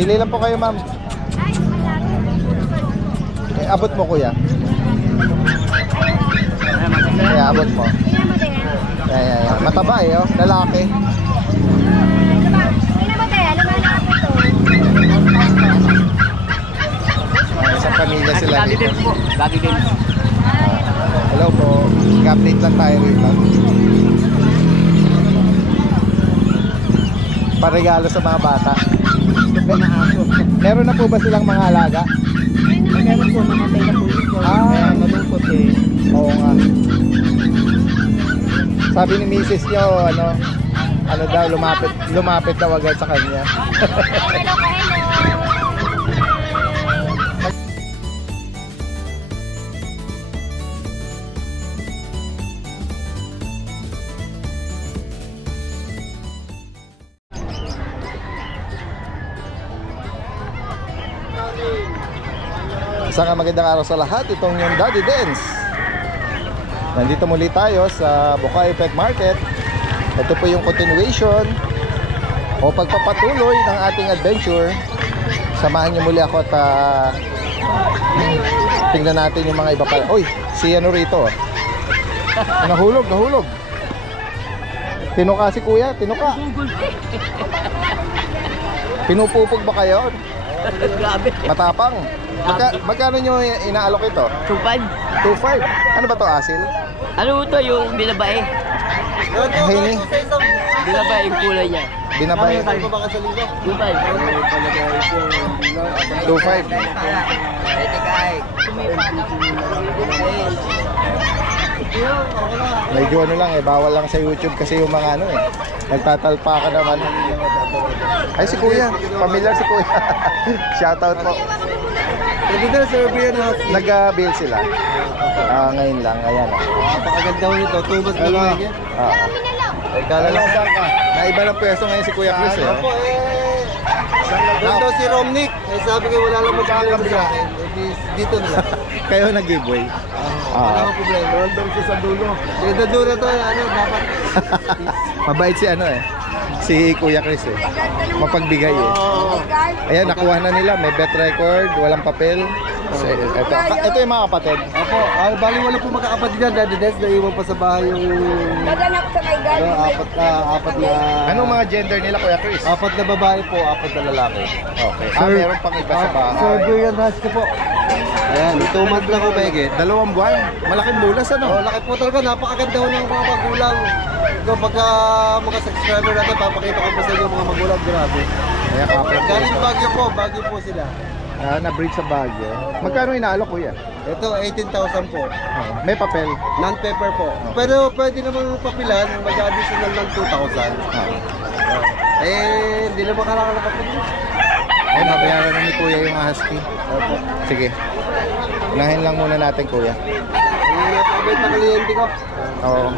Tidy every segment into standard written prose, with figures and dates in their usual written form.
Pili lang po kayo, ma'am. Abot mo, kuya. Kaya abot mo. Yan. Mataba eh, oh. Lalaki. Isang pamilya sila dito. Lagi din. Hello po. Update lang tayo rito. Paregalo sa mga bata. Meron na po ba silang mga alaga? Meron po, namatay na po ito. Kaya malungkot eh. Oo nga. Sabi ni Mrs. nyo, ano daw, lumapit daw agad sa kanya. Isang magandang araw sa lahat. Itong yung Daddy Dance. Nandito muli tayo sa Bukawi Pet Market. Ito po yung continuation o pagpapatuloy ng ating adventure. Samahan niyo muli ako at tingnan natin yung mga iba pa. Uy, si ano rito? Nahulog. Tinuka si kuya, tinuka. Pinupupog ba kayo? Grabe. Matapang. Magkano nyo inaalok ito? 2.5. 2.5. Ano ba to, asil? Ano ito yung binabae? Hini? Binabae yung kulay niya. Binabae. 2.5. 2.5. Medyo ano lang eh, bawal lang sa YouTube kasi yung mga nagtatalpa ka naman. Ay si kuya, familiar si kuya. Shoutout po. Nag-bill sila. Ngayon lang, ayan. Napakaganda ko nito, tubos na lang. Kala lang naiba ng pwesto ngayon si Kuya Chris eh. Doon daw si Romnick, sabi ko wala lang magkakalam sa akin. Dito na lang. Kayo nag-giveaway. Wala akong problema. Doon daw siya sa dulo. Sa dulo to, dapat. Mabait si Kuya Chris eh. Mapagbigay eh. Ayan, nakuha na nila. May bet record, walang papel. So, ito yung mga kapatid. Opo, bali wala po magkakapatid yan. Daddy Des, naiwan pa sa bahay yung... Naganak sa may galing. Apat na... Anong mga gender nila, Kuya Chris? 4 na babae po, 4 na lalaki. Okay. Meron pang iba sa bahay. Siberian Husky po. Ayan, 2 months lang ko bege. 2 buwan. Malaking bulas Laki po talaga, napakaganda ho ng mga magulang. So, pagka mga subscriber natin, papakita ko po sa inyo mga magulang, grabe. Kaya kapit. Galing Baguio po sila. Na-breed sa Baguio. Magkano inaalok, Kuya? Ito, 18,000 po. May papel. Non-paper po. Pero pwede naman papilan, mag-additional ng 2,000. Hindi naman kailangan na papel. Ay, nabayaran na ni Kuya yung husky. Opo. Sige. Unahin lang muna natin, Kuya. Napakabait na kliyente ko. Oo.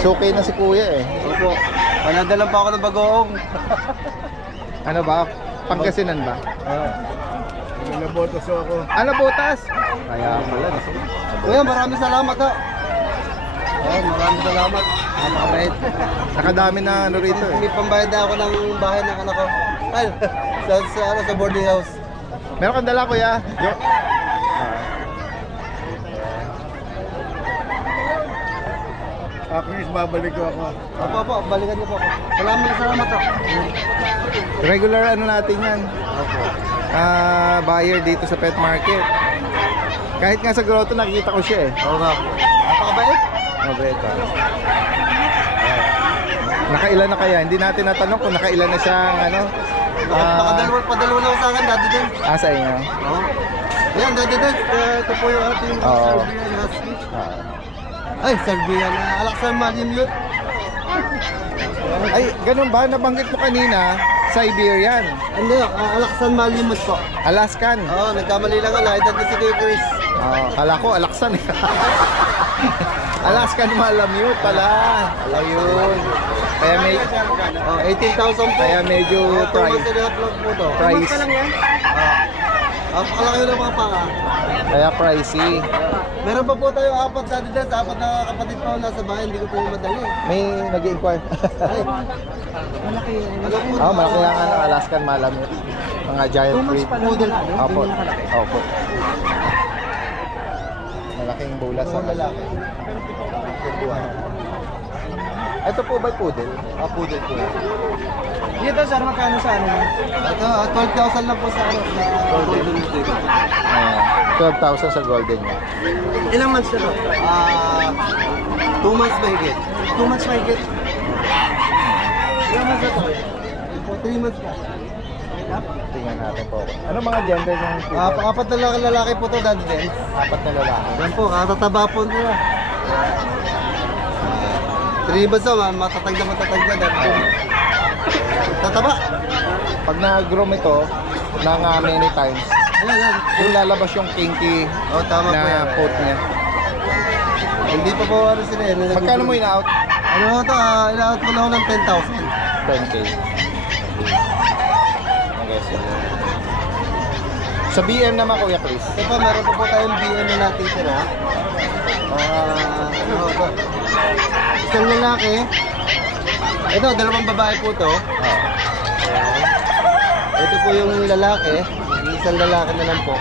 Sukay na si Kuya eh. Opo. Panadalan pa ako ng bagoong. Ano ba? Pangasinan ba? Nabotas ako. Ano butas? Kaya pala. Kuya, maraming salamat ha. Maraming salamat. Napakabait. Nakadami na rito eh. May pambayad na ako ng bahay ng anak ko. Ay, sa boarding house. Meron kang dala, Kuya? Chris, babalik ko ako. Opo, balikan niyo po ako. Salamat po. Regular natin yan. Opo. Buyer dito sa pet market. Kahit nga sa grotto nakikita ko siya eh. Oo nga po. Napakabait. Mabait Nakailan na kaya? Hindi natin natanong kung nakailan na siyang Padalawa na ako sa akin, Daddy Den. sa inyo? Oo. Ayan, Daddy Den. Ito po yung ating Serbian Husky. Ay, Serbian. Alaksan Malim yun. Ay, ganun ba? Nabanggit mo kanina, Siberian. Hindi, Alaksan Malimut po. Alaskan. Oo, nagkamali lang ako. Nakita si Kuya Chris. Kala ko, Alaksan eh. Alaskan Malamute pala. Ayun. Kaya may 18,000 po. Kaya medyo Thomas and a half lang po to. price. Napakalaki ng mga panga. Kaya pricey. Meron pa po tayong 4 dati dyan. 4 na kapatid pa nasa bahay. Hindi ko po madali. May nag-inquire. Ay, Malaki. ano po? Malaki ang Alaskan Malamute. Mga giant breed. Poodle. Opo. Opo. Malaking bulas ang lalaki. Ito po ba'y poodle? Poodle po. Dito sir, magkano sa ano? Ito, 12,000 lang po sa ano. Sa golden retriever. 12,000 sa golden niya. Ilang months na to? 2 months mahigit. 2 months mahigit. Ilang months na to? 3 months pa. Tingnan natin po. Ano mga gender ng poodle? 4 na lalaki po to, Daddy Den. 4 na lalaki. Yan po, katataba po nila. 3 months na, matatag na Daddy Den. Tataba. Pag na-groom ito ng many times, Ayan. yung lalabas yung kinky Tama po yan. na coat niya. Hindi pa po ano sila eh. Magkano mo in-out? Ano to, in-out ko lang ng 10,000. 10K. Okay, so. Sa BM naman, Kuya Chris. Ito pa, meron pa po tayong BM na natitira. Ano ito? Isang lalaki. Ito, 2 babae po to. Ito po yung lalaki. Isang lalaki na lang po.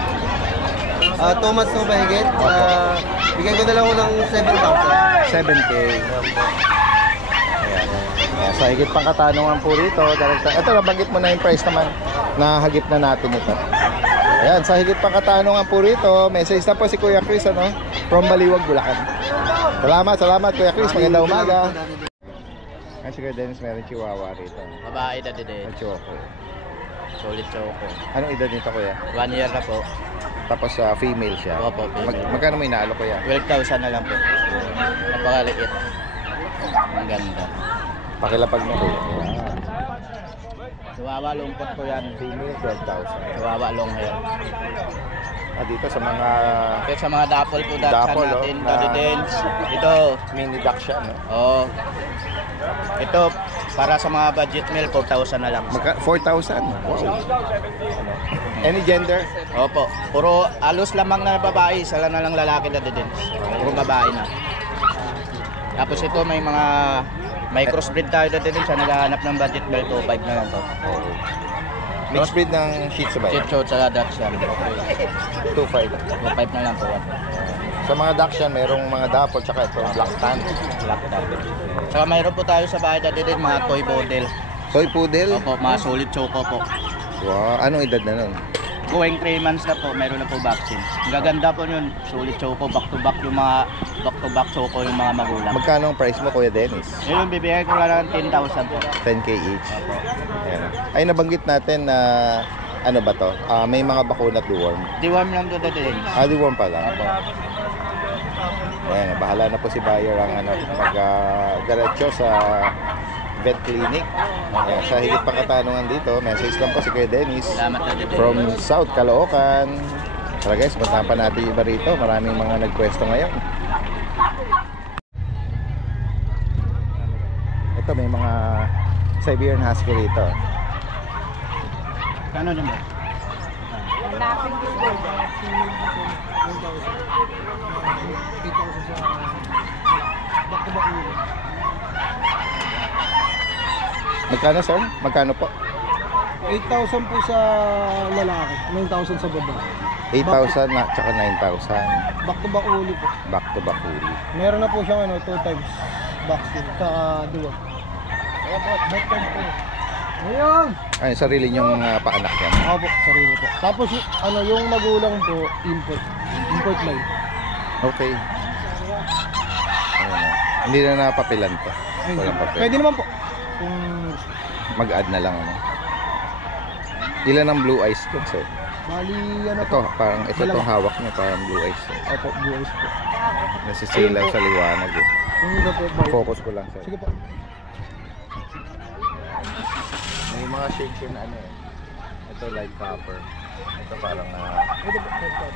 2 months na mahigit. Bigyan ko na lang ng 7,000. 7K. Ayan. Sa higit pang katanungan po rito, ito nabanggit mo na yung price naman. Nahagip na natin ito. Ayan, sa higit pang katanungan po rito, message na po si Kuya Chris, from Baliwag, Bulacan. Salamat Kuya Chris, magandang umaga. Ay, si Kuya Dennis, meron chihuahua rito. Babae na din. Choco. Solid choco. Anong edad nito, Kuya? 1 year na po. Tapos female siya. Opo, female. Magkano mo inaalo, Kuya? 12,000 na lang po. Napakaliit. Ang ganda. Pakilapag mo, Kuya. Chihuahua lungkot po yan. Female, 12,000. Chihuahua long hair. Dito sa mga Kaya sa mga dapol po dapol Dapol, natin. na- Dodens. Ito. mini duck siya, no? Oh. Ito para sa mga budget meal 4,000 na lang. 4,000. Wow. Any gender? Opo. Puro alos lamang na babae, sala na lang lalaki na din. Puro babae na. Tapos ito may mga crossbreed tayo na din siya naghahanap ng budget meal 2,500 na lang to. Mixed breed ng Shih Tzu ba? Chip chow sa Dachshund. 2,500. 2,500 na lang po. Sa mga Dachshund, merong mga dapol tsaka ito, black tan. Black dot. Saka mayroon po tayo sa bahay dati din mga toy model. Toy poodle? Opo, mga solid choco po. Wow, anong edad na nun? Going 3 months na po, mayroon na po vaccine. Ang gaganda po yun, solid choco, back to back yung mga back to back choco yung mga magulang. Magkano ang price mo, Kuya Dennis? Ngayon bibigay ko lang ng 10,000 po. 10K each. Opo. Ayan. Ay, nabanggit natin na ano ba to? May mga bakuna deworm. Deworm lang to din. Deworm pala. Opo. Ayan, bahala na po si buyer ang mag-diretso sa vet clinic. Ayan, sa higit pang katanungan dito, message lang po si Kuya Dennis Salamat na din. from South Caloocan. Tara guys, puntahan pa natin yung iba rito. Maraming mga nagpwesto ngayon. Ito, may mga Siberian Husky rito. Ano naman? Magkano sir? Magkano po? 8,000 po sa lalaki, 9,000 sa babae. 8,000 na tsaka 9,000. Back to back uli po. Back to back uli. Meron na po siyang 2 times vaccine sa duwa. Kaya po, both times po. Ayun! Ay, sarili niyong paanak yan. Opo, sarili po. Tapos yung magulang po, import. Import line. Okay. Ayan na. Hindi na napapilan to. Ayun. Walang papel. Pwede naman po. Kung Mag-add na lang ano. Ilan ang blue eyes ko, sir? bali, ano Ito, po. parang ito Ilang? itong hawak niya, parang blue eyes. Opo, viewers po. Nasisilaw sa liwanag eh. Yung iba po, bali. Focus ko lang, sir. Sige po. May mga shades yun ano eh. Ito light copper. Ito parang Ito po, red card.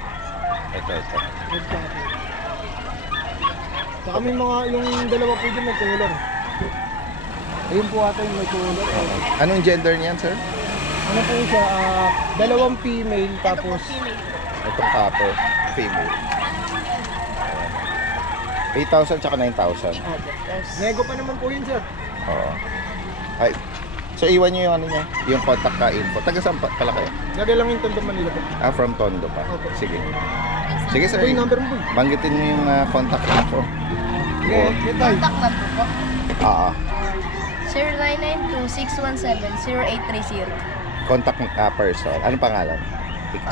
ito. Red card. Saka may mga, yung dalawa po dyan may color. Ayun po ata yung may color. Anong gender niyan, sir? Ano po siya, dalawang female, tapos Itong copper, female. 8,000 tsaka 9,000. nego pa naman po yun, sir. Oo. Ay, so iwan nyo yung ano niya, yung contact ka info. Taga saan pala kayo? Lagay lang yung Tondo Manila po. From Tondo pa. Opo. Sige. Sige sir, Ito yung number mo. banggitin mo yung contact info. Okay, tayo. Contact number po. Oo. 0992-617-0830. Contact person. Anong pangalan?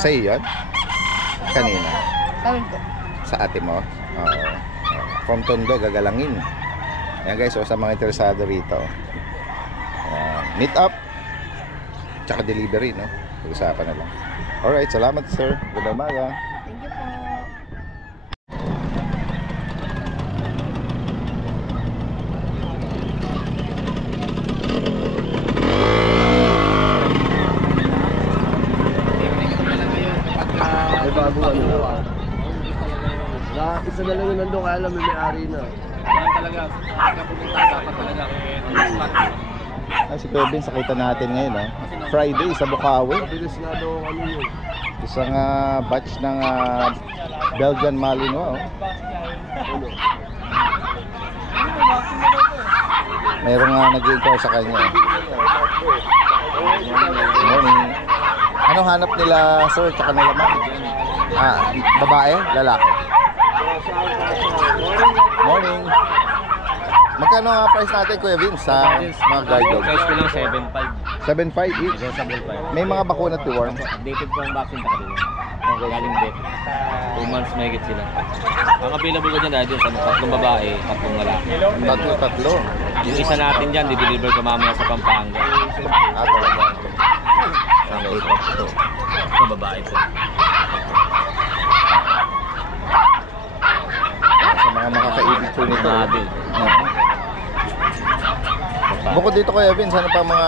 Sa'yo yun? Kanina? Sabi po. Sa ate mo? Oo. From Tondo, gagalangin. Ayan guys, so sa mga interesado rito. Meet up. Tsaka delivery, no? Pag-usapan na lang. Alright, salamat sir. Good umaga. Thank you po. May bago ano. Isa na lang yung nandun, kaya alam may ari na. Ay, si Kuya Vince, nakita natin ngayon, no? Friday sa Bukawi. Bilis nga daw ano yun. Isang batch ng Belgian Malinois, oh. Meron nga nag-inquire sa kanya. Morning. Anong hanap nila, sir, tsaka nila ma'am? Babae? Lalaki? Morning. Magkano nga price natin, Kuya Vince, sa mga guard dogs? Price ko lang 7.5. 7.5 each. Reasonable pa yun. May mga bakuna to worm. Updated po ang vaccine pa kanila. Galing vet. 2 months may higit sila. Ang available ko dyan dahil sa 3 babae, 3 lalaki. Tatlo. Yung isa natin dyan, di-deliver ko mamaya sa Pampanga. Talaga. Ang 8 ito babae po. Sa mga makakaibig po nito. Nabil. Bukod dito, Kuya Vince, ano pa mga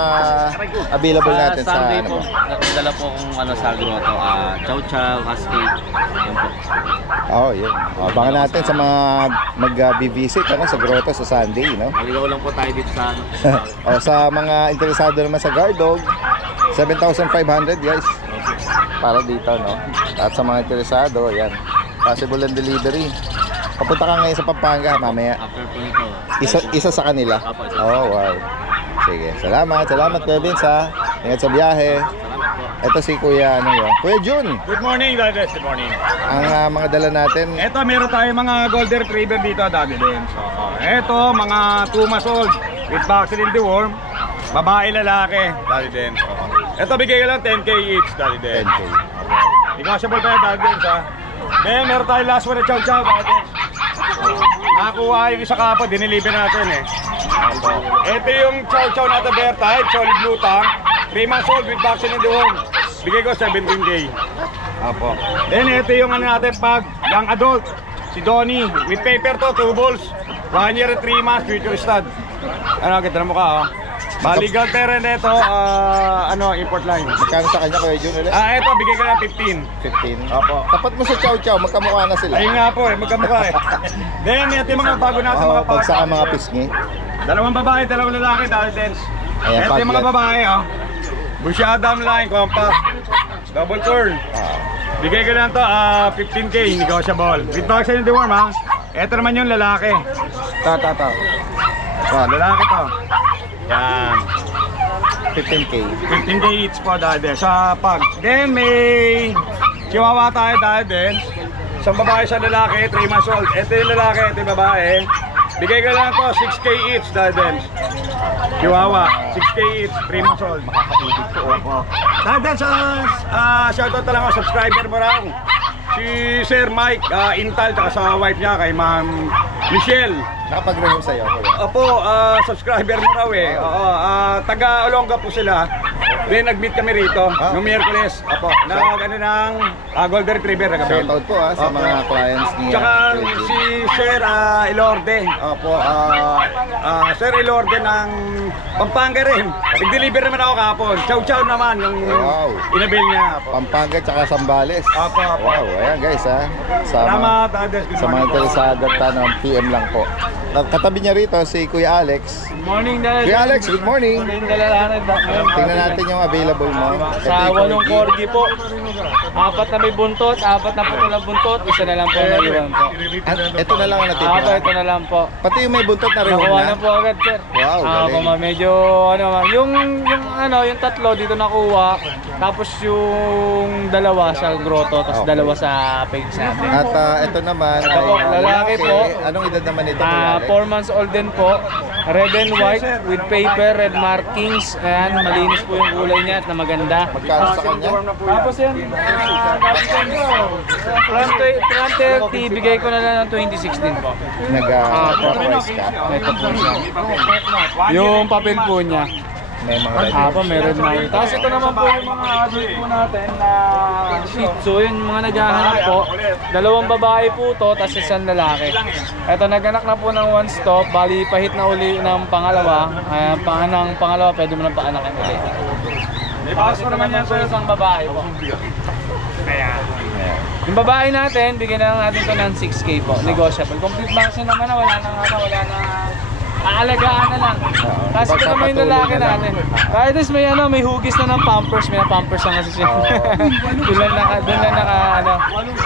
available natin sa Sunday ano po, ba? nakadala po akong sa grotto. Chow chow, husky. Yun po. Oo, yun. Baka natin sa mga mag-visit sa grotto sa Sunday, no? Maligaw lang po tayo dito sa Sa mga interesado naman sa guard dog, 7,500 guys. Para dito, no? At sa mga interesado, yan. Possible ang delivery. Papunta ka ngayon sa Pampanga mamaya. after po nito. Isa sa kanila. Oh, wow. Sige, salamat. Salamat, Kuya Vince, ha. Ingat sa biyahe. Ito si Kuya, ano yun? Kuya Jun. Good morning, Daddy. Good morning. Ang mga dala natin. Ito, meron tayo mga golden retriever dito, Daddy din. So, ito, mga 2 months old with vaccine in the worm. Babae, lalaki, Daddy din. Ito, bigay ka lang 10K each, Daddy din. 10K. Negotiable tayo, Daddy din, ha. Then, meron tayo last one na chow chow, Daddy din. Nakakuha yung isa kapag, diniliver natin eh. Ito yung chow chow natin, bear type, solid blue tongue. 3 months old with vaccine in the worm. Bigay ko 17K. Apo. Then ito yung ano natin pag young adult. Si Donnie with paper to, 2 balls. 1 year and 3 months, future stud. Ano, ganda na mukha oh. Baligal terrain ito, import line. Magkano sa kanya, Kuya Jun, ulit? Ito, bigay ko na 15. 15. Opo. Tapat mo sa Chow Chow, magkamukha na sila. Ayun nga po eh, magkamukha eh. Then ito yung mga bago natin mga Pagsaka mga pisngi. 2 babae, 2 lalaki, dahil dance. Ayan, Ito yung mga paglet. babae oh. Bushadam line, compact. Double curl. Bigay ko lang to, 15K, negotiable. With vaccine in the worm ha. Ito naman yung lalaki. Ta. Lalaki to. Yan. 15K. 15K each po dahil sa pag. Then may chihuahua tayo dahil din. Isang babae sa lalaki, 3 months old. Ito yung lalaki, ito yung babae. Bigay ko lang to, 6K each dahil din. Chihuahua, 6K each, 3 months old. Makakaibig po. Dahil din sa shoutout na lang ako, subscriber mo raw. Si Sir Mike, Intal, tsaka sa wife niya, kay Ma'am Michelle. Nakapag-rehome sa'yo, Kuya. Opo, subscriber mo raw eh. Oo, taga Olonga po sila. Then nag-meet kami rito noong Miyerkules. Opo, ng Golden Retriever na gabi. Shoutout po sa mga clients ni Tsaka Kuya Jun. si Sir Ilorde. Opo, Sir Ilorde ng Pampanga rin. Nag-deliver naman ako kahapon. Chow naman yung Wow. inabil niya. Pampanga tsaka Sambales. Opo. Wow, ayan guys ha. Salamat, Ades. Good Sa mga morning po. interesado at PM lang po. Katabi niya rito si Kuya Alex. Good morning, Dad. Kuya Alex, good morning. Tingnan Tingnan natin natin yung available mo. Sa 8 corgi po. 4 na may buntot, 4 na putulang buntot, isa na lang po na iwan po. Ito na lang ang natitira. Ito na lang po. Pati yung may buntot na rin Nakuha na na. po agad, sir. Wow, galing. ma'am, medyo ma'am, yung tatlo dito nakuha, tapos yung dalawa sa grotto, tapos Okay. dalawa sa page natin. At ito naman, Ito po, lalaki po. Anong edad naman ito? Kuya Alex? 4 months old din po. Red and white with paper, red markings. Ayan, malinis po yung kulay niya at na maganda. Magkano sa kanya? Tapos yan, front 30, bigay ko na lang ng 2016 po. Nag-price ka? Ito po siya. Yung papel po niya. May mga red. Meron na. Tapos ito naman po yung mga adult po natin na Shih Tzu, yung mga naghahanap po. 2 babae po to, tapos 1 lalaki. Ito, naganak na po ng 1 stop, bali pahit na uli ng pangalawa. Ng pangalawa, pwede mo nang paanakin ulit. Tapos ito naman yan po isang babae po. Yung babae natin, bigyan na lang natin ito ng 6K po, negotiable. Complete vaccine naman na, wala na aalagaan na lang. Kasi ito naman yung lalaki natin. Kahit is may hugis na ng pampers, may pampers na kasi siya. Doon lang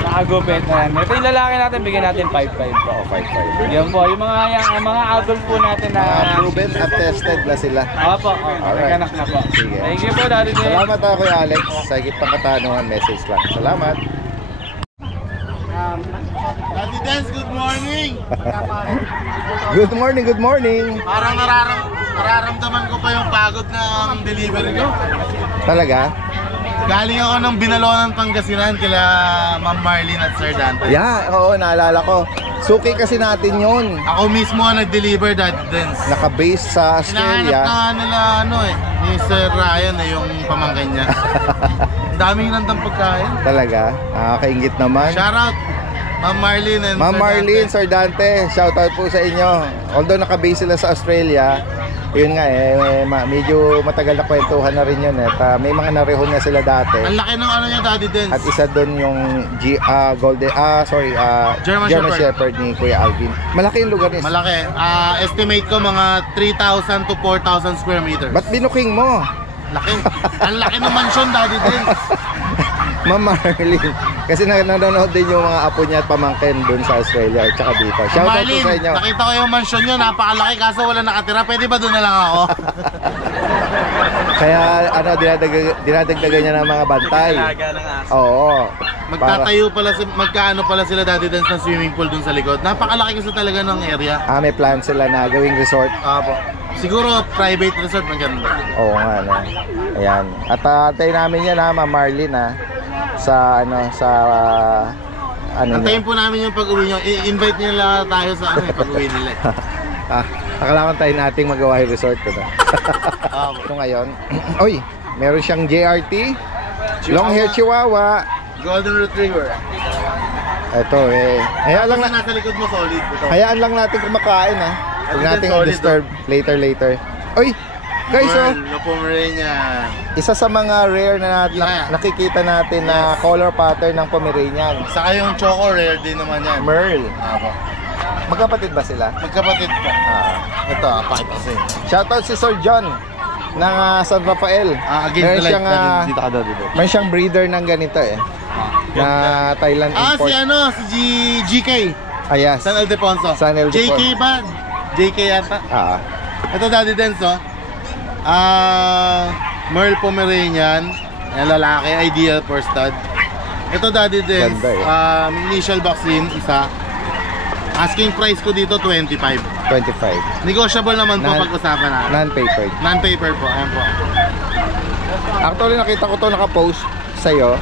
nakagupit na yan. Ito yung lalaki natin, bigyan natin 5.5 po. 5.5. Yan po, yung mga adult po natin na Proven at tested na sila. Opo, naganak na po. Sige. Thank you po, Daddy Dave. Salamat ako Kuya Alex. Sa higit pang katanungan, message lang. Salamat. Daddy Dance, good morning! Good morning, good morning. Parang nararamdaman ko pa yung pagod ng delivery ko. Talaga? Galing ako ng Binalonan, Pangasinan kila Ma'am Marlene at Sir Dante. Yeah, oo, naalala ko. Suki kasi natin yun. Ako mismo ang nag-deliver, Daddy Dance. Naka-base sa Hinahanap Australia. na nila ni Sir Ryan yung pamangkin niya. Ang daming nandang pagkain. Talaga? Nakakaingit naman. Shoutout, Ma'am Marlene and Ma'am Sir Marlene, Dante. Sir Dante, shoutout po sa inyo. Although naka-base sila sa Australia, yun nga medyo matagal na kwentuhan na rin yun. May mga narehon na sila dati. Ang laki ng niya, Daddy Dance. At isa doon yung German German Shepherd. Shepherd ni Kuya Alvin. Malaki yung lugar niya. Malaki. Estimate ko mga 3,000 to 4,000 square meters. Ba't binuking mo? Laki. Ang laki ng mansion, Daddy Dance. Ma'am Marlene. Kasi nanonood din yung mga apo niya at pamangkin doon sa Australia at saka dito. Shoutout po Marlene, sa inyo. nakita ko yung mansion nyo, napakalaki kaso wala nakatira. Pwede ba doon na lang ako? Kaya dinadagdagan niya ng mga bantay. Oo. Magtatayo pala, magkaano pala sila, Daddy Dance, ng swimming pool doon sa likod. Napakalaki kasi talaga ng area. May plan sila na gawing resort. Apo. Siguro private resort, maganda. Oo nga, no. Ayan. At antayin namin yan Ma'am Marlene sa Antayin po namin yung pag-uwi nyo. I-invite nila tayo sa pag-uwi nila. Akala ko tayo nating magawa yung resort ko na. So ngayon, oy, meron siyang JRT, long hair Chihuahua. Golden Retriever. Ito hayaan lang, Nasa likod mo solid. Ito. hayaan lang natin kumakain Huwag natin Solid, i-disturb later. Oy, guys, Merl, Pomeranian. isa sa mga rare na Yeah. nakikita natin na color pattern ng Pomeranian. Saka yung Choco Rare din naman yan. Merl. Apo. Magkapatid ba sila? Magkapatid po. Ito, pakita ko sa'yo. Shoutout si Sir John ng San Rafael. Against the light. Dito ka daw, dito. Meron siyang breeder ng ganito na Thailand import. Si GK. Yes. San Ildefonso. San Ildefonso. JK ba? JK yata. Ito, Daddy Dance, Merl Pomeranian. Yung lalaki, ideal for stud. Ito, Daddy Dance. Ganda Initial vaccine, isa. Asking price ko dito, 25. 25. Negotiable naman po pag-usapan natin. Non-papered. Non-paper po, ayan po. Actually, nakita ko to naka-post sa'yo.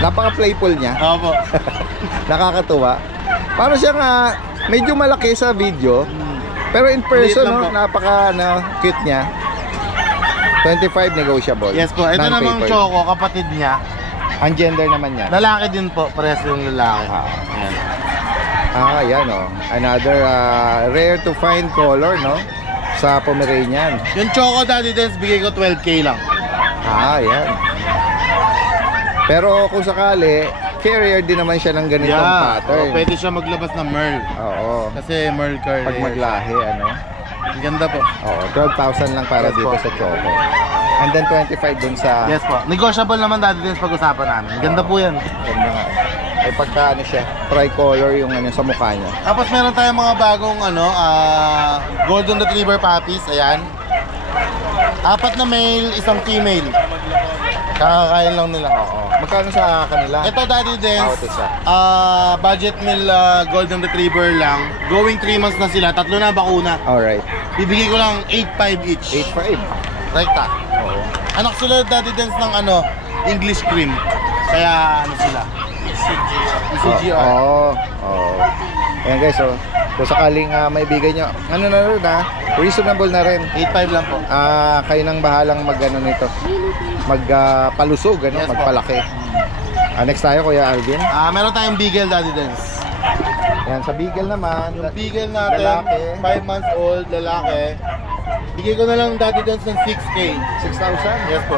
Napaka-playful niya. Opo. Nakakatuwa. Parang siyang medyo malaki sa video. Pero in person, Liit lang po. napaka-cute niya. 25 negotiable. Yes po, ito namang Non-papered. Choco, kapatid niya. Ang gender naman niya. Lalaki din po, parehas yung lalaki. Ayan. Yan another rare to find color, no? Sa Pomeranian. Yung Choco, Daddy Dance, bigay ko 12K lang. Yan. Pero kung sakali, carrier din naman siya ng ganitong pattern. Pwede siya maglabas ng Merl. Oo. Kasi Merl car. Pag maglahi, Ang ganda po. 12,000 lang para Yes dito po. sa Choco. And then 25 dun sa... Yes po. Negotiable naman Daddy Dens pag-usapan namin. Ganda po yan. Ganda nga. Ay pagka ano siya, tricolor yung ano sa mukha niya. Tapos meron tayong mga bagong Golden Retriever puppies. Ayan. 4 na male, 1 female. Kakakain lang nila. Oo. Magkano sa kanila? Ito Daddy Dens, Bawat isa. budget meal Golden Retriever lang. Going 3 months na sila, 3 na bakuna. Alright. Bibigay ko lang 8.5 each. 8.5. Rekta. Oo. Anak sila Daddy Dens ng English cream. Kaya sila. ECGR. Oo. Oo. Ayan guys, oh. Kung sakaling maibigay nyo, ano na rin reasonable na rin. 8.5 lang po. Kayo nang bahalang mag-ano nito. Magpalusog, Yes po. magpalaki. Next tayo, Kuya Alvin. Meron tayong Beagle Daddy Dens. Yan, sa Beagle naman. Yung Beagle natin, Lalaki. 5 months old, lalaki. Bigay ko na lang Daddy Dens ng 6K. 6,000? Yes po.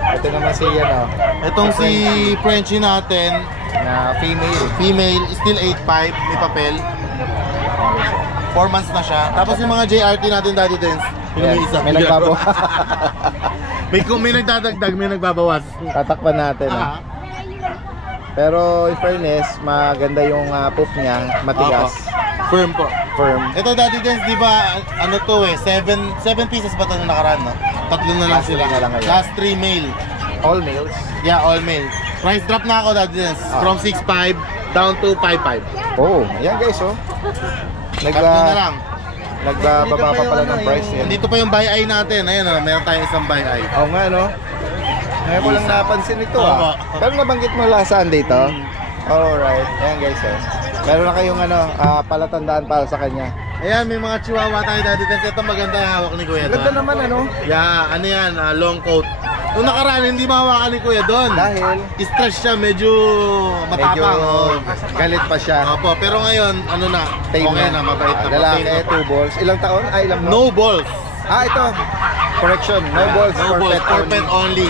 Ito naman si, Itong si Frenchie natin, na female. female, still 8.5, may papel. 4 months na siya. Tapos yung mga JRT natin Daddy Dens, yung Yan, may isa. may nagbabawas. may nagdadagdag, may nagbabawas. Tatakpan natin. Pero in fairness, maganda yung poop niya, matigas. Firm po. Firm. Ito Daddy Dens, di ba, 7 pieces ba ito na nakaraan, no? 3 na lang Last sila. three na lang ngayon. Last 3 male. All males. Yeah, all male. Price drop na ako Daddy Dens, from 6.5 down to 5.5. Oh, ayan guys, oh. Tatlo na lang. Nagbababa pa pala ng price yan. Dito pa yung buy eye natin. Ayan, meron tayong isang buy eye. Oo nga, no? Ngayon ko lang napansin ito, Opo. Pero nabanggit mo last Sunday to? Alright. Ayan guys, oh. Meron na kayong palatandaan para sa kanya. Ayan, may mga chihuahua tayo Daddy Dens. Ito maganda yung hawak ni Kuya Ganda Don. naman, ano? Yeah, ano yan, long coat. Nung nakaraan, hindi mahawakan ni Kuya Don. Dahil Stress siya, medyo matapang. galit pa siya. Opo, pero ngayon, ano na, Tame okay na, mabait na. Lalaki, Tame na. 2 balls. Ilang taon? Ilang months? No balls. Ito. Correction. No balls. No for balls, pet for only. pet only.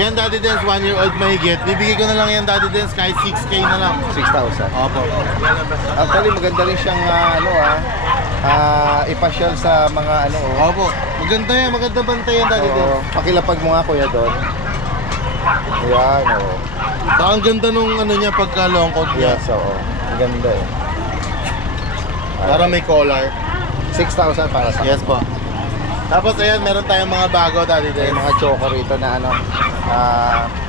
Yan Daddy Dens, 1-year-old mahigit. Bibigay ko na lang yan Daddy Dens, kahit 6K na lang. 6,000. Opo. Actually, maganda rin siyang ipasyal sa mga Opo. Maganda yan, maganda bantay yan Daddy Dens. Pakilapag mo nga kuya doon. Ayan, oo. Ang ganda nung niya pagka long coat niya. Yes, oo. Ang ganda eh. Para may collar. 6,000 para sa Yes po. Tapos ayan, meron tayong mga bago Daddy May Dens. mga choco rito na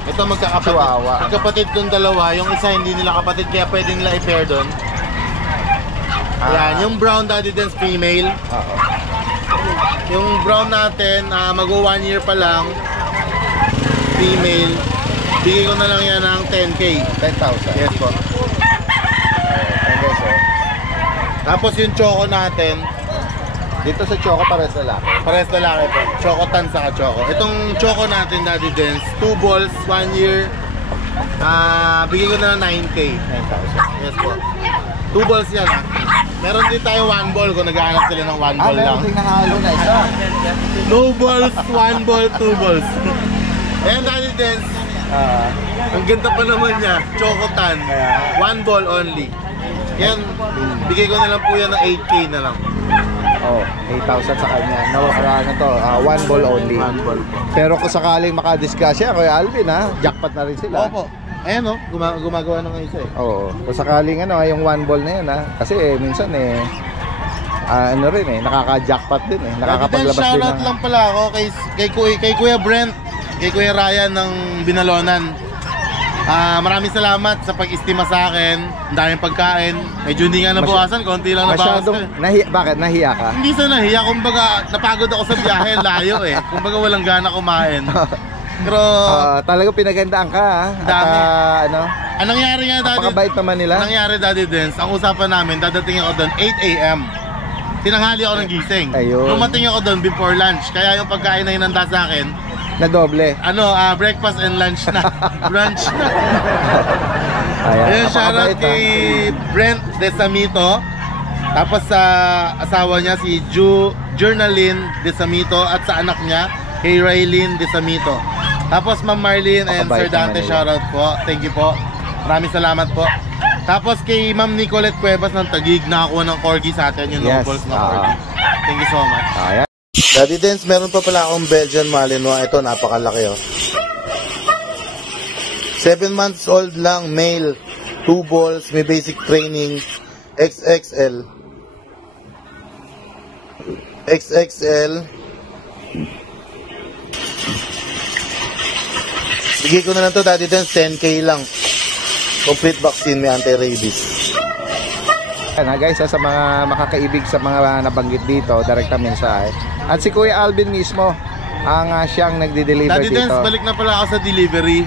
Ito magkakapatid. Chihuahua. Magkapatid tong dalawa. Yung isa hindi nila kapatid kaya pwede nila i-pair doon. Ayan, yung brown Daddy Dens female. oo. Yung brown natin, mag-o 1 year pa lang. Female. Bigay ko na lang yan ng 10K. 10,000. Yes po. Ayan guys, oh. Tapos yung choco natin, Dito sa choco pares na lang. pares lalaki po. Choco tan saka choco. Itong choco natin Daddy Dens, 2 balls, 1 year. Bigay ko na ng 9K. 9,000. Yes po. 2 balls yan Meron din tayo 1 ball kung naghahanap sila ng 1 ball lang. meron ding nahalo na isa. No balls, 1 ball, 2 balls. Ayan Daddy Dens, ang ganda pa naman niya. Choco tan. 1 ball only. Yan, bigay ko na lang po yan ng 8K na lang. 8,000 sa kanya. No, 1 ball only. 1 ball po. Pero kung sakaling makadisgrasya, Kuya Alvin, jackpot na rin sila. Opo. Ayan gumagawa ng isa eh. Oo. Kung sakaling yung 1 ball na yan, kasi minsan nakaka-jackpot din eh. Nakakapaglabas din Shoutout ng... lang pala ako kay Kuya Brent, kay Kuya Ryan ng Binalonan. Maraming salamat sa pag-estima sa akin. Ang daming pagkain. Medyo hindi nga nabawasan, konti lang nabawasan. Masyadong, bakit? Nahiya ka? Hindi sa nahiya, kumbaga napagod ako sa biyahe, layo eh. Kumbaga walang gana kumain. Pero talagang pinagandaan ka ha? Dami. At anong nangyari nga Daddy? napakabait naman nila. Anong nangyari Daddy Dens? Ang usapan namin, dadating ako doon 8 AM. Tinanghali ako ng gising. Ayun. Dumating ako doon before lunch. Kaya yung pagkain na hinanda sa akin, Na doble. breakfast and lunch na. Brunch na. Ayan, Ayun, shoutout napakabait, ha? kay Brent Desamito. Tapos sa asawa niya si Journaline Desamito at sa anak niya kay Raylene Desamito. Tapos Ma'am Marlene and Napakabait Sir Dante, naman nila. shoutout po. Thank you po. Maraming salamat po. Tapos kay Ma'am Nicolette Cuevas ng Taguig, nakakuha ng corgi sa atin, yung Yes, nobles na corgi. Thank you so much. Ayan. Daddy Dens, meron pa pala akong Belgian Malinois. Ito, napakalaki oh. 7 months old lang, male. 2 balls, may basic training. XXL. XXL. Bigay ko na lang to, Daddy Dens, 10K lang. Complete vaccine, may anti-rabies. Yan guys, sa mga makakaibig sa mga nabanggit dito, direkta mensahe. At si Kuya Alvin mismo ang siyang nagde-deliver Daddy dito. Dens, balik na pala ako sa delivery.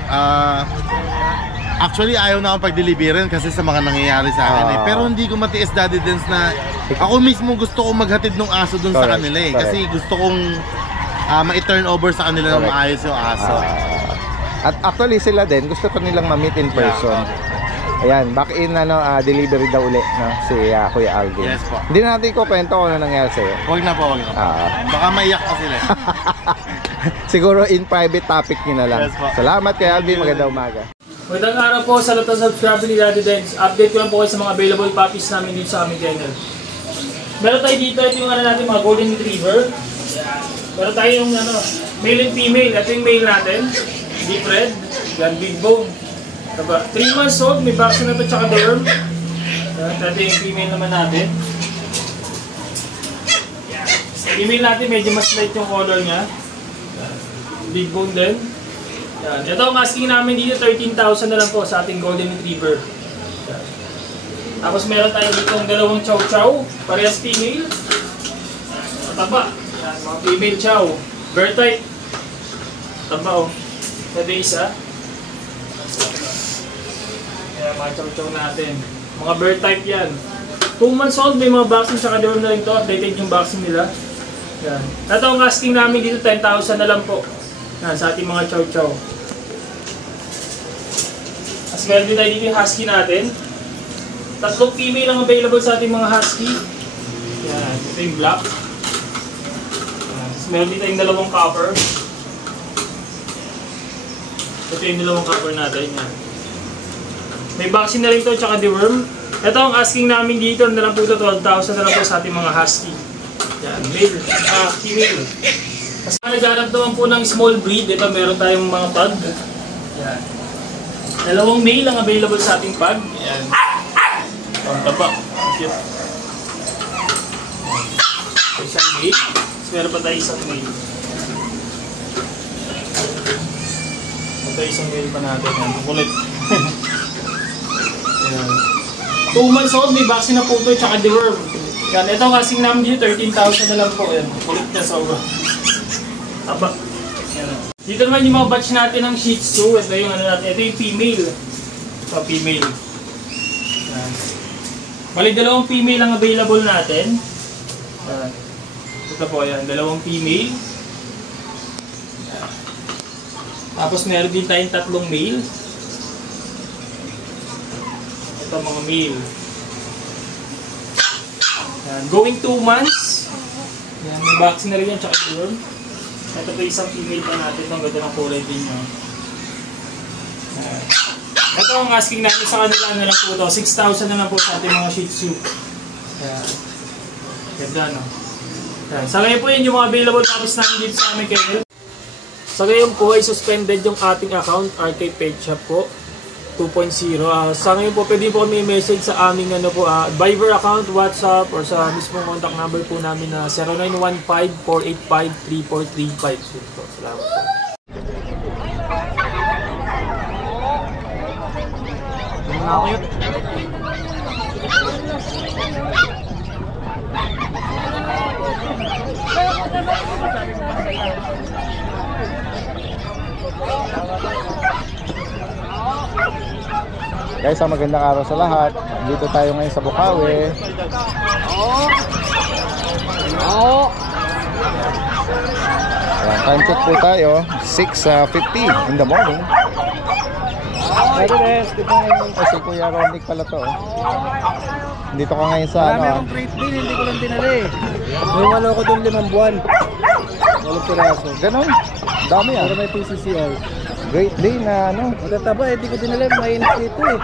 Actually, ayaw na akong pag-deliverin kasi sa mga nangyayari sa akin eh. Pero hindi ko matiis, Daddy Dens, na ako mismo gusto kong maghatid ng aso dun sa kanila eh. Kasi gusto kong ma-turn over sa kanila ng maayos yung aso. At actually sila din, gusto ko nilang ma-meet in person. Ayan, back in delivery daw uli, no? Si Kuya Alvin. Yes po. Hindi na natin ko kwento kung ano nangyari sa'yo. Huwag na po, huwag na po. Baka maiyak pa sila. Siguro in private topic nyo na lang. Yes po. Salamat Kuya Alvin, magandang umaga. Magandang araw po sa lahat ng subscriber ni Daddy Dens. Update ko lang po kayo sa mga available puppies namin dito sa aming kennel. Meron tayo dito, ito yung natin, mga golden retriever. Meron tayo yung male and female. Ito yung male natin. Deep red. Yan, big bone. 3 months old, may vaccine na ito tsaka derm. Ito yung female naman natin. Female natin, medyo mas light yung color niya. Big bone din. Yan. Ito ang asking namin dito, 13,000 na lang po sa ating golden retriever. Yan. Tapos meron tayo dito ang dalawang chow chow, parehas female. Mataba. Yan, mga female chow. Bear type. Taba oh. Ito yung isa. Yan, mga chow chow natin. Mga bear type yan. 2 months old, may mga vaccine tsaka derm na rin to. Updated yung vaccine nila. Yan. Ito ang asking namin dito, 10,000 na lang po. Yan, sa ating mga chow chow. As meron din tayo dito yung husky natin. 3 female ang available sa ating mga husky. Yan, ito yung black. Yan. As meron din tayong 2 copper. Ito yung 2 copper natin. Yan. May vaccine na rin ito, tsaka deworm. Ito ang asking namin dito, na lang po ito, 12,000 na lang po sa ating mga husky. Yan, male, female. Kasi naghanap naman po ng small breed, ito meron tayong mga pug. Yan. 2 male ang available sa ating pug. Yan. Ang taba. Cute. Isang male. Tapos meron pa tayo isang male. Ito isang male pa natin. Yan. Kulit. Yan. 2 months old, may vaccine na po ito, tsaka deworm. Yan. Ito ang asking namin dito, 13,000 na lang po. Yan. Kulit na sobra. Taba. Yan. Dito naman yung mga batch natin ng Shih Tzu. Ito yung natin. Ito yung female. Ito female. Yan. Bali 2 female ang available natin. Yan. Ito po yan. 2 female. Yan. Tapos meron din tayong 3 male. Ito mga male. Yan. Going 2 months. Yan. May vaccine na rin yan. Tsaka yun. Ito po isang female pa natin. Ang ganda ng kulay din nyo. Ito ang asking natin sa kanila na lang po ito. 6,000 na lang po sa ating mga Shih Tzu. Ayan. Ganda no. Ayan. Sa ngayon po yun yung mga available copies namin dito sa aming kennel. Sa ngayon po ay suspended yung ating account, Arcade Pet Shop po. 2.0. Sa ngayon po pwede po kami message sa aming Viber account, WhatsApp, or sa mismong contact number po namin na 0915-485-3435. Salamat po. Guys, magandang araw sa lahat. Dito tayo ngayon sa Bukawi. Ayan, time check po tayo. 6:50 in the morning. Si Kuya Ronick pala to. Dito ka ngayon sa Marami akong freight bill, hindi ko lang dinala eh. May walo ko doon 5 buwan. 8 piraso. Ganon. Dami ah. Pero may PCCI. Great day na Matataba, hindi ko dinala. Mainit dito eh.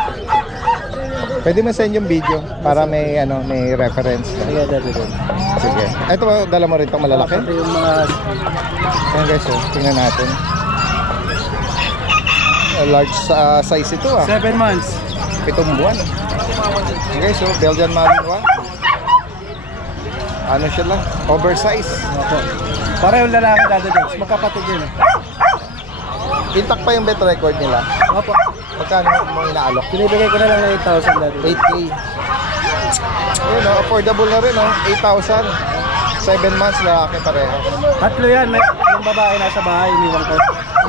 Pwede mo send yung video para may may reference. Sige, Daddy Dens. Sige. Ito ba, dala mo rin itong malalaki? Ito yung mga Ayan guys, tingnan natin. Large size ito 7 months. 7 buwan. Ayan guys, Belgian Malinois. Ano siya lang? Oversize. Opo. Parehong lalaki, Daddy Dens. Magkapatid yun. Intact pa yung bet record nila. Opo. Magkano mo inaalok? Binibigay ko na lang ng 8,000, Daddy Dens. 8K. Ayun, affordable na rin, 8,000. 7 months, lalaki pareho. Tatlo yan. Yung babae nasa bahay, iniwan ko.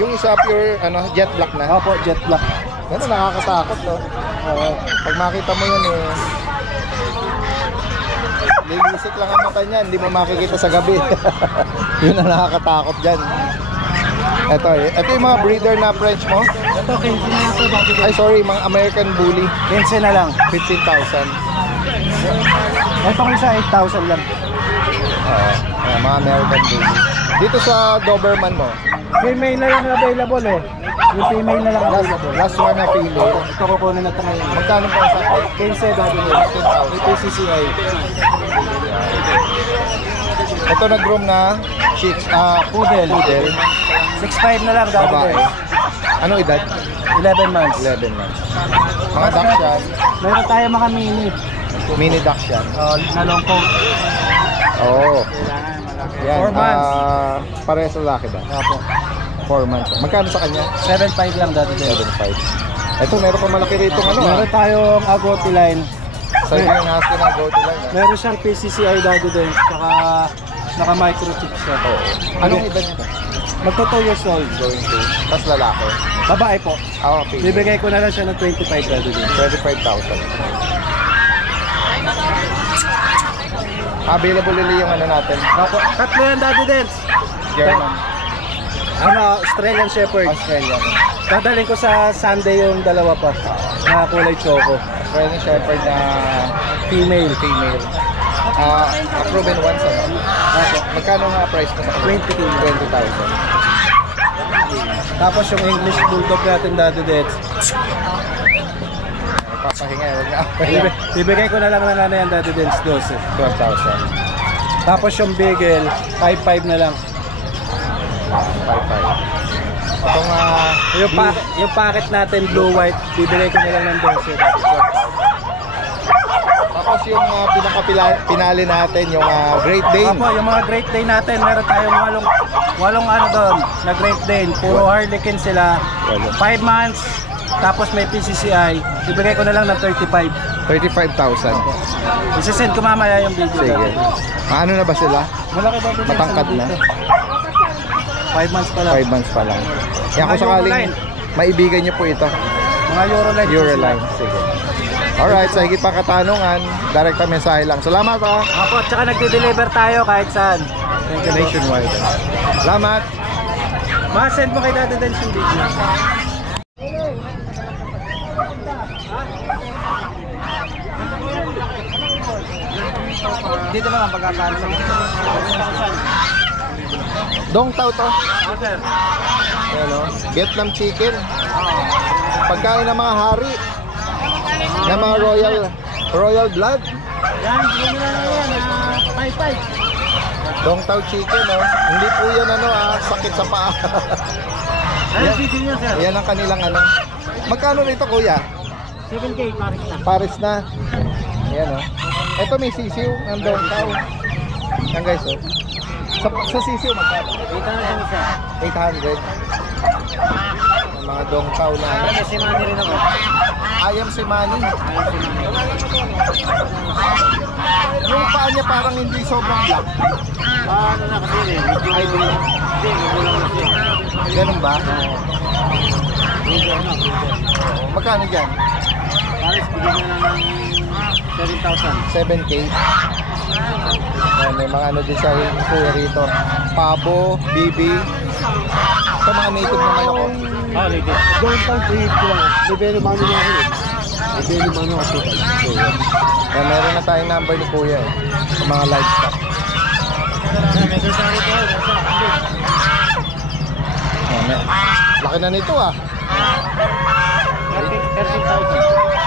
Yung isa pure jet black na. Opo, jet black. Ano, nakakatakot to. Pag makita mo yun lilisik lang ang mata niyan, hindi mo makikita sa gabi. Yun ang nakakatakot dyan. Ito yung mga breeder na French mo. Ito, 15 na lang ito, Daddy Dens. Ay sorry, mga American Bully. 15 na lang. 15,000. Ito ko isa, 8,000 lang. Mga American Bully. Dito sa Doberman mo, Female na lang available eh. Yung female na lang available. last one na female. Ito kukunin na ito ngayon. Magkano po sa 15, Daddy Dens. May PCCI. Ito nag-groom na chicks, Poodle. 6'5 na lang, Daddy Babae. Dens. Ano edad? 11 months. 11 months. Mga Dachshund, Meron tayo mga mini. mini Dachshund. Na long coat. Oo. Yan, 4 months. parehas lalaki ba? Opo. 4 months. Magkano sa kanya? 7'5 lang, Daddy Dens. 7.5. Ito, meron pa malaki rito Meron tayong Agouti line. Sa yung husky ng go to line. Meron siyang PCCI, Daddy Dens. Saka naka-microchip siya. Anong edad nito? Magto 2 years old. Going to. Tapos lalaki. Babae po. Okay. Bibigay ko na lang siya ng 25, Daddy Dens. 25,000. Available ulit yung natin. Opo. Tatlo yan, Daddy Dens. German. Australian Shepherd. Australian. Dadaling ko sa Sunday yung dalawa pa na kulay choco. Australian Shepherd na Female. female. Proven once Magkano nga price mo sa kanya? 20,000. Tapos yung English Bulldog natin, Daddy Dens. Papahinga, huwag na. Bibigay ko na lang ng ano yan, Daddy Dens, 12. 12,000. Tapos yung Beagle, 5'5 na lang. 5,500. Itong Yung packet natin, blue white, bibigay ko na lang ng 12. tapos yung pinaka-pinali natin, yung Great Dane. Opo, yung mga Great Dane natin, meron tayong walong ano doon, na Great Dane. Puro Harlequin sila. 5 months, tapos may PCCI. Bibigay ko na lang ng 35. 35,000. Isasend ko mamaya yung video. Sige. Ano na ba sila? Malaki ba ito? Matangkad na. 5 months pa lang. 5 months pa lang. Kaya kung Mga sakaling Euroline. maibigan nyo po ito. Mga Euroline. Euroline. Sige. Alright, sa higit pa katanungan, direct mensahe lang. Salamat Apo, tsaka nagde-deliver tayo kahit saan. Thank you. Nationwide. Salamat. Ma-send mo kay Daddy Dens yung video. Dito naman pagkakano sa Dong Tao to. Ano? Vietnam chicken. Pagkain ng mga hari. Ng mga royal blood. Yan, yun na lang yan. 5'5. Dong Tao chicken, oh. Hindi po yan sakit sa paa. Ano video niya, sir? Yan ang kanilang Magkano rito, kuya? 7K, paris na. Paris na. Ayan, oh. Ito may sisiw ng Dong Tao. Yan guys, oh. Sa sisiw, magkano? 800. Ang mga Dong Tao na. May si Manny rin ako. Ayam si Manny. Yung paa niya parang hindi sobrang black. Ano na kasi eh. Ay, ganun ba? Magkano dyan? Paris, bigyan na lang ng 7K. Ayan, may mga din siya kuya rito. Pabo, bibi. Ito mga native naman ako. lady. Going down to hit ko lang. Bibili mano niya ako eh. Bibili mano ako. Ayan, meron na tayong number ni kuya sa mga livestock. Ayan, laki na nito 13,000.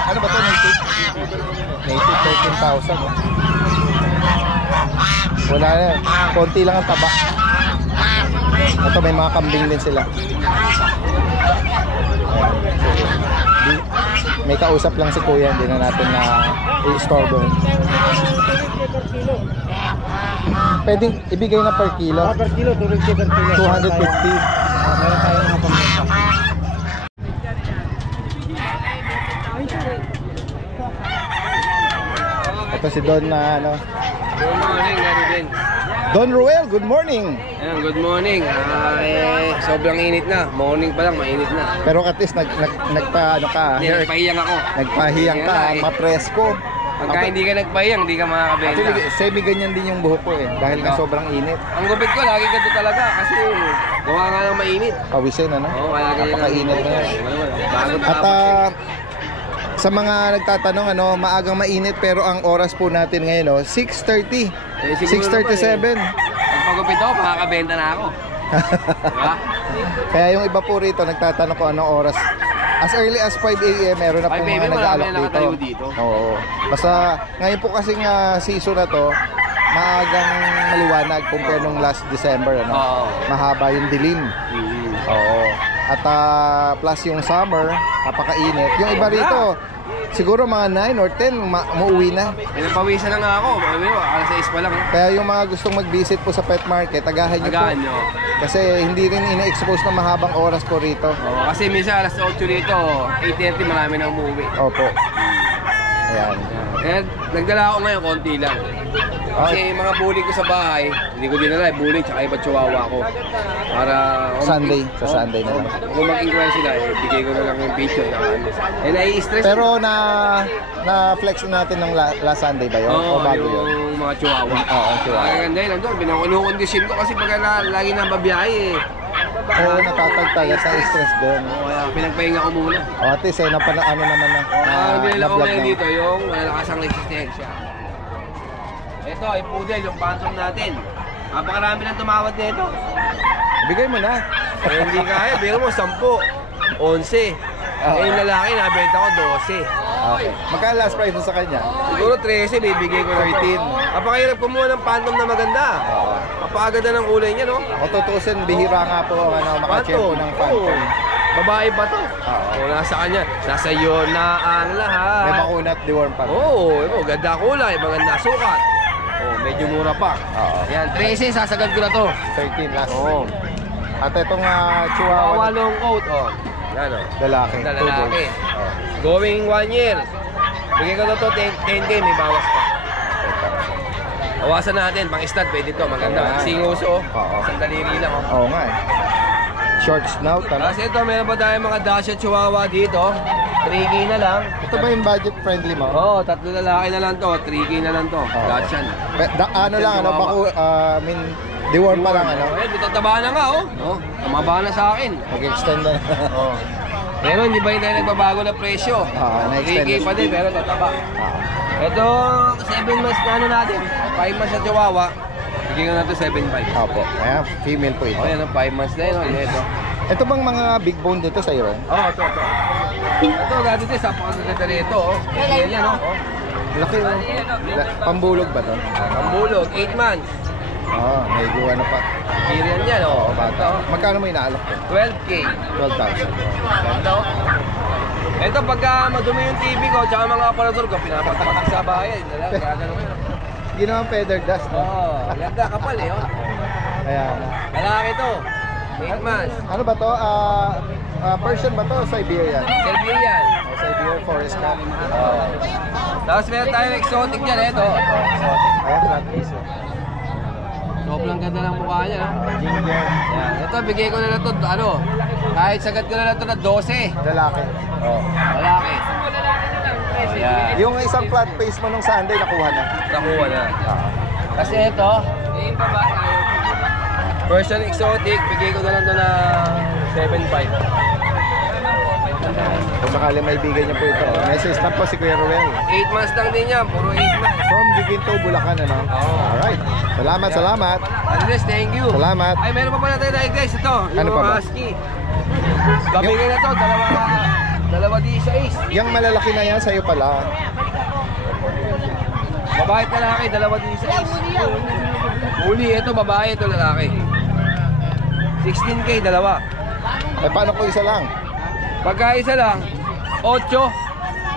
ano ba to? Native? Native 13,000. Oh. Wala na. Konti lang ang taba. Ito may mga kambing din sila. May kausap lang si kuya, hindi na natin na i-store doon. Pwedeng ibigay na per kilo? Per kilo, 250 per kilo. 250. Meron tayo mga pamilya. Ito si Don na ano. Good morning, Gary Ben. Don Ruel, good morning. Ayan, good morning. Sobrang init na. Morning pa lang, mainit na. Pero at least nagpa ano ka, Hindi, nagpahiyang ako. nagpahiyang ka, Kaya nga eh. mapresko. Pagka hindi ka nagpahiyang, hindi ka makakabenta. Actually, semi ganyan din yung buhok ko eh, dahil nga sobrang init. Ang gupit ko, lagi ganito talaga kasi gawa nga ng mainit. Pawisin ano? Oo, kaya ganyan. Napakainit na yan. Bago At sa mga nagtatanong ano, maagang mainit pero ang oras po natin ngayon 6:30. 6:37. Pag pagupit ako, makakabenta na ako. Diba? Kaya yung iba po rito nagtatanong ko anong oras. As early as 5 AM meron na 5 po mga AM, nag-aalok marami na nakatayo dito. Oo. Basta ngayon po kasing season na to, maagang maliwanag compare nung last December ano. Oo. Mahaba yung dilim. Oo. At plus yung summer, napakainit. Yung iba rito, siguro mga 9 or 10 umuwi na. Pinapawisan na nga ako. Alas 6 pa lang. Kaya yung mga gustong mag-visit po sa pet market, agahan nyo po. Agahan nyo. Kasi hindi rin ina-expose ng mahabang oras po rito. Oo, kasi minsan alas 8 rito, 8:30 marami na umuwi. Opo. Ayan. Kaya nagdala ako ngayon, konti lang. Kasi mga bully ko sa bahay, hindi ko dinala, bully tsaka iba chihuahua ko. Para Sunday, sa Sunday na lang. Kung mag-inquire sila, bigay ko na lang yung picture na ano. nai-stress. Pero na-flex natin ng last Sunday ba yun? Oo, O bago yun? yung mga chihuahua. Oo, chihuahua. Ang ganda yun, nandun, pinakondisyon ko kasi pagka lagi na babiyahe eh. Oo, natatagtag at na-stress din. Kaya pinagpahinga ko muna. O at least ano naman na. Ang binila ko na-vlog ngayon na. dito, yung malalakas ang resistensya. Ito, ay poodle, yung phantom natin. Napakarami lang tumawad nito. Bigay mo na. Eh, hindi kaya, biro mo, 10, 11. Eh, yung lalaki, nabenta ko 12. Okay. Magkano last price mo sa kanya? Siguro 13, bibigay ko na 13. Napakahirap kumuha ng phantom na maganda. Napakaganda ng kulay niya, no? O tutusin, bihira nga po makachempo ng phantom. Oo. Babae ba to? Oo, nasa kanya. Nasa iyo na ang lahat. May makunat, deworm pa. Oo, ganda kulay, maganda sukat. Oh, medyo mura pa. Oo. Yan, 13, sasagad ko na to. 13 last. Oo. At itong chihuahua Long coat, oh. Yan, oh. lalaki. Na two lalaki. bulls. Oo. Going 1 year. Bigay ko na to 10K, may bawas pa. Bawasan natin, pang stud, pwede to. Maganda. Ayan. Singuso, Oo. sandaliri lang, oh. Oo nga eh. Short snout, ano? Tapos ito, meron pa tayong mga Dacia Chihuahua dito. 3K na lang. Ito ba yung budget friendly mo? Oo, 3 lalaki na lang to. 3K na lang to. Oo. Dacia. Ano lang, ano, baku, deworm pa lang, ano? Eh, tataba na nga, oh. Oh, tumaba na sa akin. Mag-extend na. Oh. Pero hindi ba tayo nagbabago na presyo? na-extend 3K pa din, pero tataba. Ito, 7 months na ano natin. 5 months sa Chihuahua. Bigyan ko na ito 7.5. Opo. Ayan, female po ito. Oh, yan, 5 months na yun. Oh, ito. Ito bang mga big bone dito sa iyo? Oh, ito. Ito, dati ito, sa pagkaganda rito, oh. Yan, yan, oh. Laki, no? Pambulog ba to? Pambulog, 8 months. Oo, medyo ano pa. Syrian yan, oh. Bata. Magkano mo inaalok to? 12K. 12,000. Ganda, oh. Ito, pagka madumi yung TV ko, tsaka mga aparador ko, pinapatak sa bahay. Gagano ko yun. Ginawang feather dust, no? Oh, ganda, kapal eh, oh. Ayan. Lalaki to. 8 months. Ano ba to? Persian ba to? Siberian? Siberian. O, Siberian Forest Cat. Tapos meron tayong exotic dyan, ito. Ayan, flat piece. Sobrang ganda ng mukha niya, no? Ginger. Yan. Ito, bigay ko na lang ito, ano, kahit sagad ko na lang ito na 12. Lalaki. Oh. Lalaki. Ayan. Yung isang flat face mo nung Sunday, nakuha na. Nakuha na. Kasi ito, Persian exotic, bigay ko na lang ito na 7.5. Kung sakali may bigay niya po ito. Message lang po si Kuya Ruel. 8 months lang din yan, puro 8 months. From Giginto, Bulacan, ano? Oo. Alright. Salamat. Andres, thank you. Salamat. Ay, meron pa pala tayo na guys, ito. Ano Yung pa ba? husky. Babigay na to, dalawa 2.16. Yung malalaki na yan, sa'yo pala. Babae at lalaki, 2.16. Huli, ito babae, ito lalaki. 16K, dalawa. Eh, paano kung isa lang? Pagka isa lang, 8.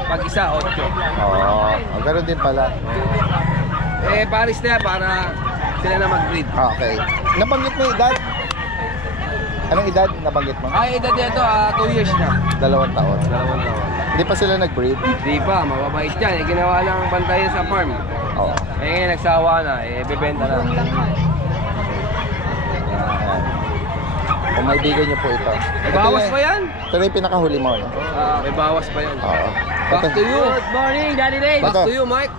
Pag isa, 8. Oo, ganun din pala. Eh, paris na yan para sila na mag-breed. Okay. Nabanggit mo yung edad? Anong edad nabanggit mo? Ay, edad nito, 2 years na. 2 taon. 2 taon. Hindi pa sila nag-breed? Di pa, mababait yan. Eh, ginawa lang ang bantayan sa farm. Oo. Eh, nagsawa na. Eh, bebenta na. Ayan. Kung maibigan niyo po ito. May bawas pa yan? Ito na yung pinakahuli mo. No? May bawas pa yan. Oo. Back to you. Good morning, Daddy Day. Back Bato. to you, Mike.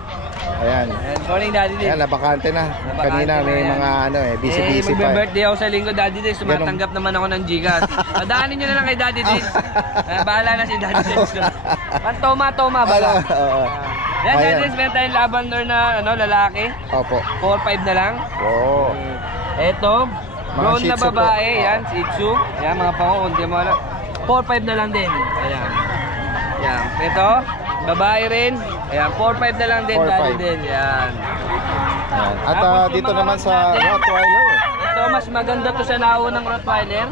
Ayan. Good morning, Daddy Day. Ayan, nabakante na. Kanina may mga busy-busy pa. Magbe-birthday ako sa linggo, Daddy Day. Sumatanggap naman ako ng Gcash. Padaanin nyo na lang kay Daddy Day. Bahala na si Daddy Day. Pantoma-toma bala. Oo. Yan, Daddy Ayan. Day, meron tayong lavender na lalaki. Opo. 4-5 na lang. Oo. Eto, Mga brown Shih na Tzu po. babae, yan, Shih Tzu. Yan, mga pango, hindi mo alam. 4-5 na lang din. Ayan. Yan. Ito, babae rin. Ayan, 4-5 na lang din, 4-5. Daddy din. Yan. Ayan. At Tapos yung dito mga naman rat sa natin. Rottweiler. Ito, mas maganda to sa naunang Rottweiler.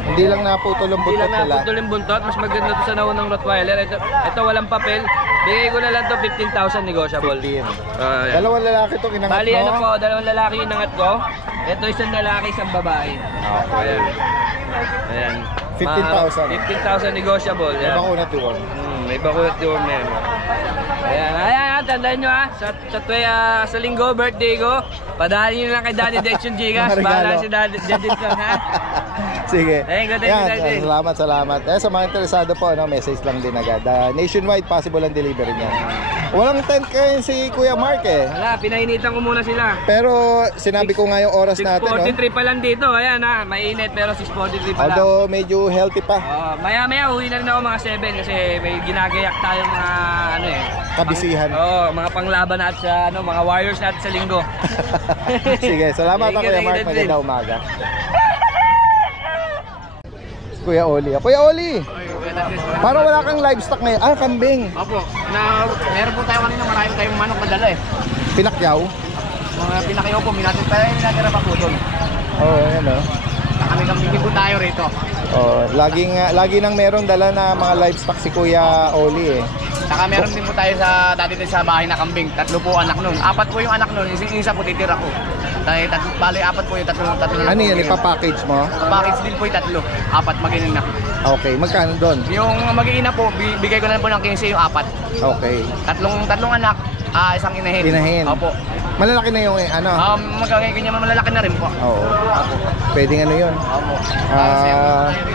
Hindi lang naputol ang Hindi buntot lang nila. naputol yung buntot. Mas maganda to sa naunang Rottweiler. Ito walang papel. Bigay ko na lang to 15,000 negotiable. 15. Ayan. Dalawang lalaki itong inangat Bali, mo. ano po, dalawang lalaki yung nangat ko. Ito isang lalaki, isang babae. Okay. Ayan. 15,000. 15,000 negotiable. May Yan. bakuna tuwon. May bakulat yung men. Ayan, ayan, tandaan nyo ha. Sa linggo, birthday ko. Padali nyo lang kay Daddy Dex yung Gcash. Mga regalo. Bahala si Daddy Dex lang ha. Sige. Thank you, Yan, Daddy. salamat. Sa mga interesado po, message lang din agad. Nationwide possible ang delivery niya. Walang tent kayo si Kuya Mark eh. Wala, pinainitan ko muna sila. Pero sinabi ko nga yung oras natin, no? 6:43 pa lang dito. Ayan ha, mainit pero 6:43 pa lang. Although medyo healthy pa. Maya-maya uwi na rin ako mga 7 kasi may ginagayak tayo mga ano eh. Kabisihan. Mga panglaban natin sa mga warriors natin sa linggo. Sige, salamat Thank you, Kuya thank you, Mark. Daddy. Magandang umaga. Kuya Oli. Kuya Oli! Parang wala kang livestock ngayon. Kambing. Opo, meron po tayo kanina, marami tayong manok na dala eh. Pinakyaw. Mga pinakayo po, minatira pa po doon. Ayan o. Kami kambingin po tayo rito. Lagi nang merong dala na mga livestock si Kuya Oli eh. Saka meron din po tayo dati din sa bahay na kambing. 3 po anak nun. 4 po yung anak nun, isa po titira ko. Bali, 4 po yung tatlo na. Ano yan, ipapackage mo? Package din po yung 3. 4 mag-iina. Okay, magkano doon? Yung mag-iina po, bigay ko na lang po ng 15 yung 4. Okay. Tatlong anak, isang inahin. Inahin. Opo. Malalaki na yung ano? Magkakain ko niya malalaki na rin po. Oo. Pwedeng ano yun? Opo.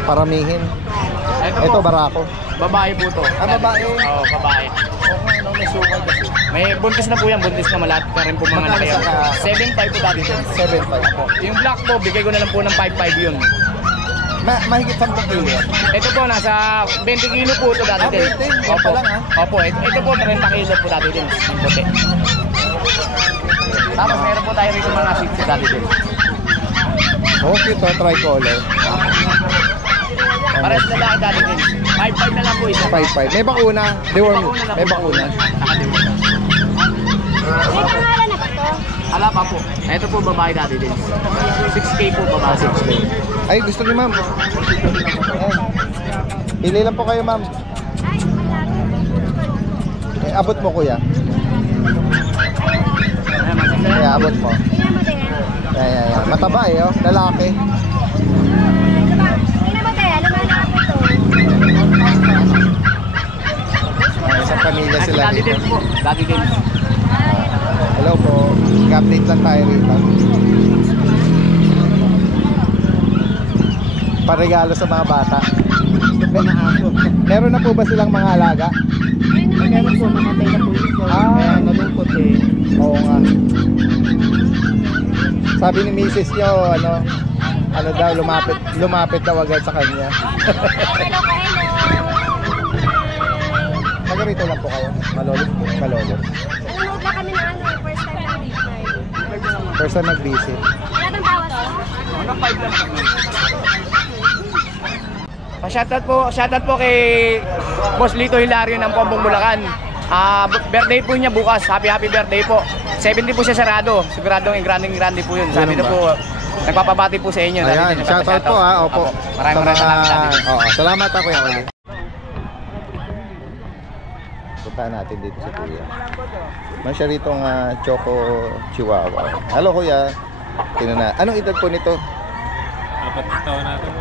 Paramihin. Ito, barako. Babae po to. Babae? Oo, babae. Ano, may sukal kasi. May buntis na po yan, buntis na malapit ka rin po mga Magkano laki. sa 7.5 po dati dyan. 7.5. Yung black po, bigay ko na lang po ng 5.5 yun. Mahigit 10 kilo. Ito po, nasa 20 kilo po ito dati din. 20? Yan pa lang, ha? Opo, ito po 30 kilo po dati din. Yung puti. Tapos meron po tayo rito mga seats dati din. Okay to, tricolor. Para sa lalaki dati din. 5.5 na lang po isa. 5.5. May bakuna. Deworm. May bakuna. May pangalan na ba to? Ala pa po. Ito po babae dati din. 6K po babae. 6K. Ay, gusto ni ma'am. Ayan. Pili lang po kayo, ma'am. Abot mo, kuya. Kaya abot mo. Tingnan mo din. Yan. Mataba eh, oh. Lalaki. Tingnan mo din. Lumalapit to. Isang pamilya sila Dati dito. din po. Dati din. Hello po. Update lang tayo rito. Paregalo sa mga bata. Meron na po ba silang mga alaga? Meron po, namatay na po ito. Kaya nalungkot eh. Oo nga. Sabi ni Mrs. nyo, ano daw, lumapit daw agad sa kanya. Hello. Taga rito lang po kayo. Malolos po. Malolos. Nanonood lang kami ng first time na dito. First time mag-visit. Wala bang bawas? Hanggang 5 lang. shoutout po kay Boss Lito Hilario ng Pombong Bulacan. Birthday po niya bukas. Happy birthday po. 70 po siya sarado. Siguradong grande po yun. Sabi na po, nagpapabati po sa inyo. Ayan, shoutout po ha. Opo. Maraming salamat. Salamat ako yan. Punta natin dito si Kuya. Man siya rito ng Choco Chihuahua. Hello Kuya. Tingnan na. Anong edad po nito? 4 taon natin.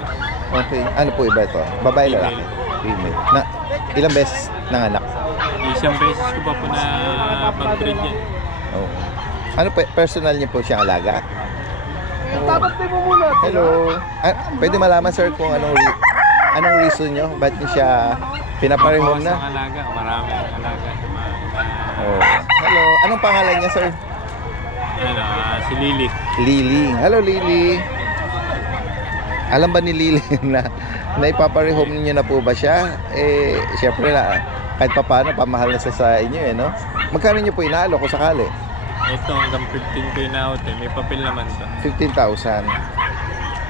Okay. Ano po iba ito? Babae lalaki? Female. Na, ilang beses nanganak? Isang beses ko pa po na pag-breed yan. Oh. Ano po, personal niyo po siyang alaga? Hello. Pwede malaman sir kung anong reason niyo? Ba't niyo siya pinaparehome na? Ang alaga, maraming alaga. Oh. Hello. Anong pangalan niya sir? Si Lily. Lily. Hello Lily. Alam ba ni Lily na ipaparehome niyo na po ba siya? Eh, syempre na kahit papaano, pamahal na siya sa inyo eh, no? Magkano niyo po inaalo kung sakali? Ito hanggang 15 ko inaot eh. May papel naman sa 15,000.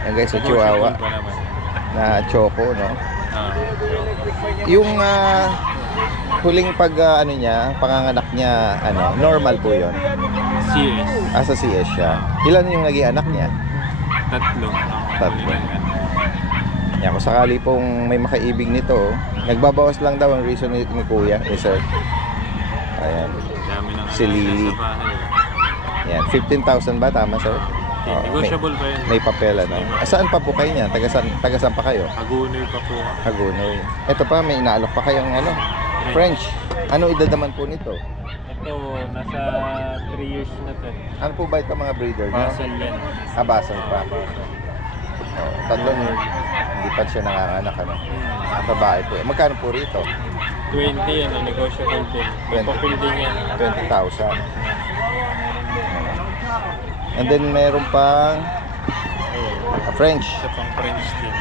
Yan guys, sa Chihuahua na Choco, no? Yung huling panganganak niya, normal po yon. CS. Sa CS siya. Ilan yung naging anak niya? 3. Yan, kung sakali pong may makaibig nito, nagbabawas lang daw ang reason ni Kuya, ni Sir. Ayan. Si Lily. Yan, 15,000 ba? Tama, Sir? Negotiable pa yun. May papel, saan pa po kayo niyan? Taga-saan pa kayo? Hagunoy pa po. Hagunoy. Ito pa, may inaalok pa kayong French. Ano edad naman po nito? Ito, nasa 3 years na to. Ano po ba ito mga breeder niya? Basel yan. Basel pa. Tatlong hindi pa siya nanganganak, babae po. Magkano po rito? 20 yan, negotiable din. May papel din yan. 20,000. And then meron pang French. Ito pang French din.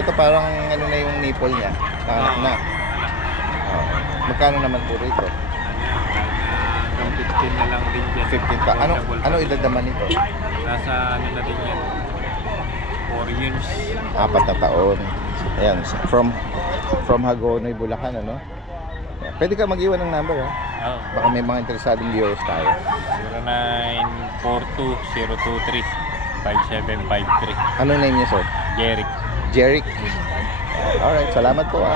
Ito parang na yung nipple niya. Nanganak na. Magkano naman po rito? Hanggang 15 na lang din dyan. 15 Ano edad naman ito? Nasa na din yan. 4 years. 4 na taon. Ayan, from Hagonoy, Bulacan, Pwede ka mag-iwan ng number, ha? Baka may mga interesadong viewers tayo. 0942-023-5753. Anong name niya, sir? Jeric. Jeric. Alright, salamat po,